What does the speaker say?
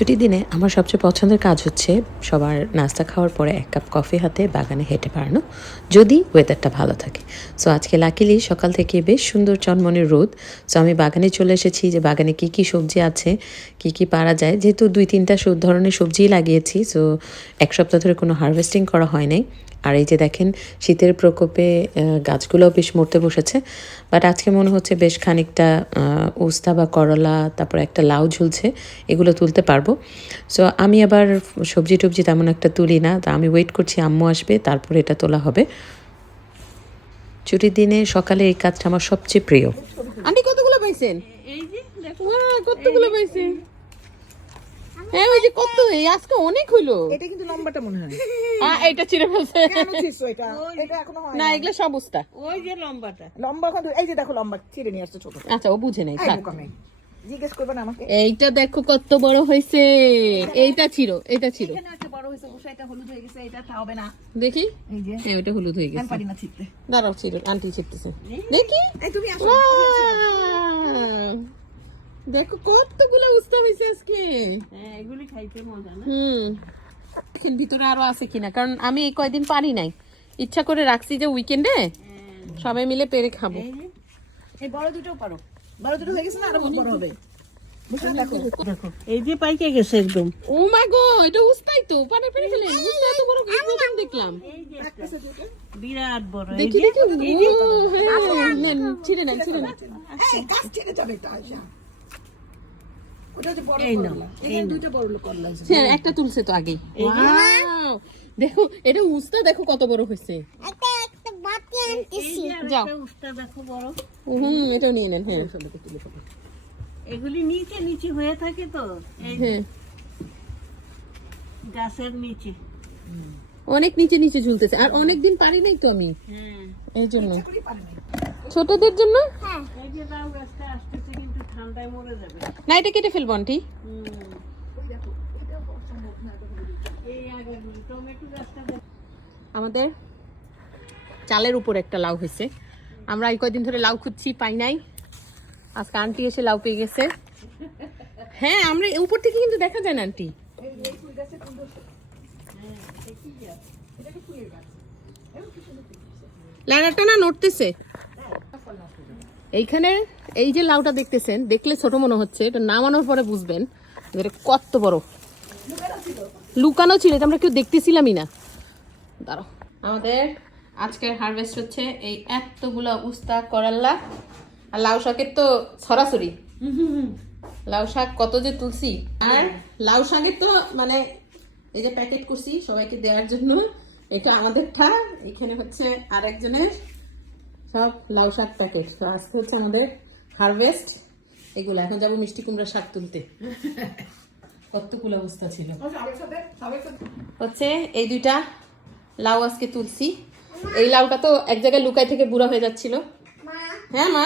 ছুটির দিনে আমার সবচেয়ে পছন্দের কাজ হচ্ছে সবার নাস্তা খাওয়ার পরে এক কাপ কফি হাতে বাগানে হেঁটে পারানো যদি ওয়েদারটা ভালো থাকে। সো আজকে লাকিলি সকাল থেকে বেশ সুন্দর চনমনের রোদ। সো আমি বাগানে চলে এসেছি যে বাগানে কি কি সবজি আছে, কি কি পারা যায়। যেহেতু দুই তিনটা ধরনের সবজিই লাগিয়েছি সো এক সপ্তাহ ধরে কোনো হারভেস্টিং করা হয় নাই। আর এই যে দেখেন, শীতের প্রকোপে গাছগুলোও বেশ মরতে বসেছে। বাট আজকে মনে হচ্ছে বেশ খানিকটা উস্তা বা করলা, তারপর একটা লাউ ঝুলছে, এগুলো তুলতে পারব। সো আমি আবার সবজি টবজি তেমন একটা তুলি না। তা আমি ওয়েট করছি, আম্মু আসবে, তারপর এটা তোলা হবে। ছুটির দিনে সকালে এই কাজটা আমার সবচেয়ে প্রিয়। আন্টি কতগুলো পাইছেন? এই যে দেখো ওয়া, কতগুলো পাইছেন? হ্যাঁ ওই যে কত আজকে অনেক হইল। এটা কিন্তু লম্বাটা মনে হয়। আ, এইটা চিড়ে ফেলছে। এটা? এটা এখনও হয় না এগুলো সব উস্তা। ওই যে লম্বাটা। লম্বা এই যে দেখো লম্বা ছিঁড়ে নিয়ে আসছে ছোট আচ্ছা ও বুঝে নেই থাক। জিজ্ঞেস করবে আমাকে। এইটা দেখো কত বড় হয়েছে। এইটা ছিল এটা ছিল বসে এটা হলুদ হয়ে গেছে এটা হবে না। দেখি। হ্যাঁ ওটা হলুদ হয়ে গেছে। পারি না ছিঁড়তে। দাঁড়াও ছিল আন্টি ছিটতেছে দেখি। তুমি আসো। দেখো কতগুলো উস্তা হয়েছে আজকে। হ্যাঁ এগুলি খাইতে মজা না। হুম। ভিতরে আরও আছে কিনা? কারণ আমি এই কয়দিন পারি নাই। ইচ্ছা করে রাখছি যে উইকেন্ডে সবাই মিলে পেরে খাব। এই বড় দুটোও পারো। বড় দুটো হয়ে গেছে না আরও বড় হবে। এই যে পাইকে গেছে একদম। ও মাই গো এটা উস্তাই তো পারে পেরে ফেলেন উস্তা এত বড় প্রথম দেখলাম? একটা বিরাট বড় দেখি দেখি নেন, ছিঁড়ে নেন ছিঁড়ে নেন। গাছ ছিঁড়ে যাবে এটা আয়শা। ওটা হচ্ছে বড় করলা। এখানে দুইটা বড় করলা আছে। একটা তুলছে তো আগে দেখো এটা উস্তা দেখো কত বড় হয়েছে। যাও। হুম এটাও নিয়ে নেন হ্যাঁ। এগুলি নিচে নিচে হয়ে থাকে তো? হ্যাঁ গাছের নিচে। অনেক নিচে নিচে ঝুলতেছে। আর অনেক দিন পারি নাই তো আমি। হ্যাঁ। এই জন্য। ছোটদের জন্য? এই যে লাউ গাছটা আসতেছে কিন্তু ঠান্ডায় মরে যাবে। না এটা কেটে ফেলব আন্টি। আমাদের চালের উপর একটা লাউ হয়েছে। আমরা এই কয়দিন ধরে লাউ খুঁজছি পাই নাই। আজকে আন্টি এসে লাউ পেয়ে গেছে। হ্যাঁ আমরা উপর থেকে কিন্তু দেখা যায় না, আন্টি। লাড়াটা না নড়তেছে। এইখানে এই যে লাউটা দেখতেছেন, দেখলে ছোট মনে হচ্ছে, এটা নামানোর পরে বুঝবেন। এটা কত বড়। লুকানো ছিল, এটা আমরা কেউ দেখতেছিলামই না। দাঁড়াও। আমাদের আজকের হারভেস্ট হচ্ছে এই এতগুলো উস্তা করল্লা আর লাউ শাকের তো সরাসরি। লাউ শাক কত যে তুলছি। আর লাউ শাকের তো মানে এই যে প্যাকেট করছি সবাইকে দেওয়ার জন্য এটা আমাদেরটা এখানে হচ্ছে আর একজনের সব লাউ শাক প্যাকেট তো আজকে হচ্ছে আমাদের হারভেস্ট এগুলো এখন যাব মিষ্টি কুমড়া শাক তুলতে। কতগুলো অবস্থা ছিল। হচ্ছে এই দুইটা লাউ আজকে তুলছি। এই লাউটা তো এক জায়গায় লুকাই থেকে বুড়া হয়ে যাচ্ছিল। হ্যাঁ মা